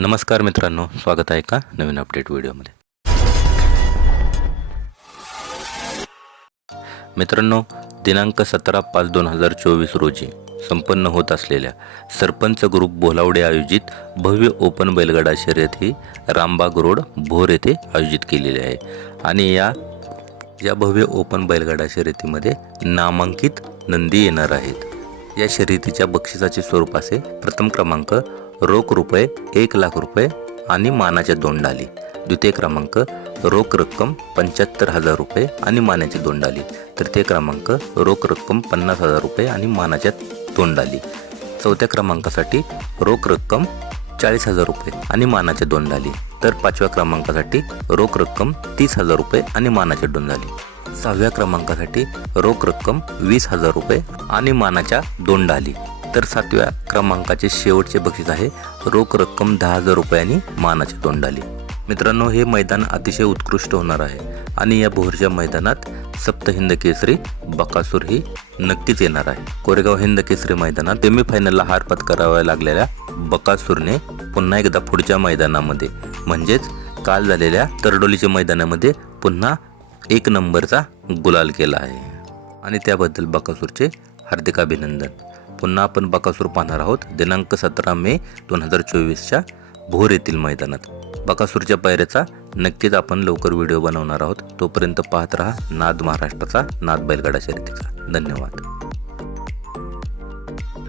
नमस्कार मित्रांनो स्वागत आहे का नवीन अपडेट व्हिडिओमध्ये? मित्रांनो दिनांक सतरा पाच दोन हजार चोवीस रोजी संपन्न होत असलेल्या सरपंच ग्रुप बोलावडे आयोजित भव्य ओपन बैलगाडा शर्यत ही रामबाग रोड भोर येथे आयोजित केलेली आहे. आणि या या भव्य ओपन बैलगाडा शर्यतीमध्ये नामांकित नंदी येणार आहेत. या शर्यतीच्या बक्षिसाचे स्वरूप असे प्रथम क्रमांक रोख रुपये एक लाख रुपये आणि मानाच्या दोन डाली. द्वितीय क्रमांक रोख रक्कम पंच्याहत्तर हजार रुपये आणि मानाची दोन डाली. तृतीय क्रमांक रोख रक्कम पन्नास हजार रुपये आणि मानाच्या दोन डाली. चौथ्या क्रमांकासाठी रोख रक्कम चाळीस हजार रुपये आणि मानाच्या दोन डाली. तर पाचव्या क्रमांकासाठी रोख रक्कम तीस हजार रुपये आणि मानाच्या दोन डाली. सहाव्या क्रमांकासाठी रोख रक्कम वीस हजार रुपये आणि मानाच्या दोन डाली. तर सातव्या क्रमांकाचे शेवटचे बक्षीस आहे. रोख रक्कम दहा हजार रुपयांनी मानाची दोन मित्रांनो हे मैदान अतिशय उत्कृष्ट होणार आहे आणि या भोरच्या मैदानात सप्तहिंद केसरी बकासूर ही नक्कीच येणार आहे. कोरेगाव हिंद केसरी मैदानात सेमीफायनलला हार पत्कराव्या लागलेल्या बकासूरने पुन्हा एकदा पुढच्या मैदानामध्ये म्हणजेच काल झालेल्या तरडोलीच्या मैदानामध्ये पुन्हा एक नंबरचा गुलाल केला आहे. आणि त्याबद्दल बकासूरचे हार्दिक अभिनंदन. पुन्हा आपण बकासूर पाहणार आहोत. दिनांक सतरा मे दोन हजार चोवीसच्या भोर येथील मैदानात. बकासूरच्या पायऱ्याचा नक्कीच आपण लवकर व्हिडिओ बनवणार आहोत. तोपर्यंत पाहत राहा नाद महाराष्ट्राचा नाद बैलगाडा शर्यतीचा. धन्यवाद.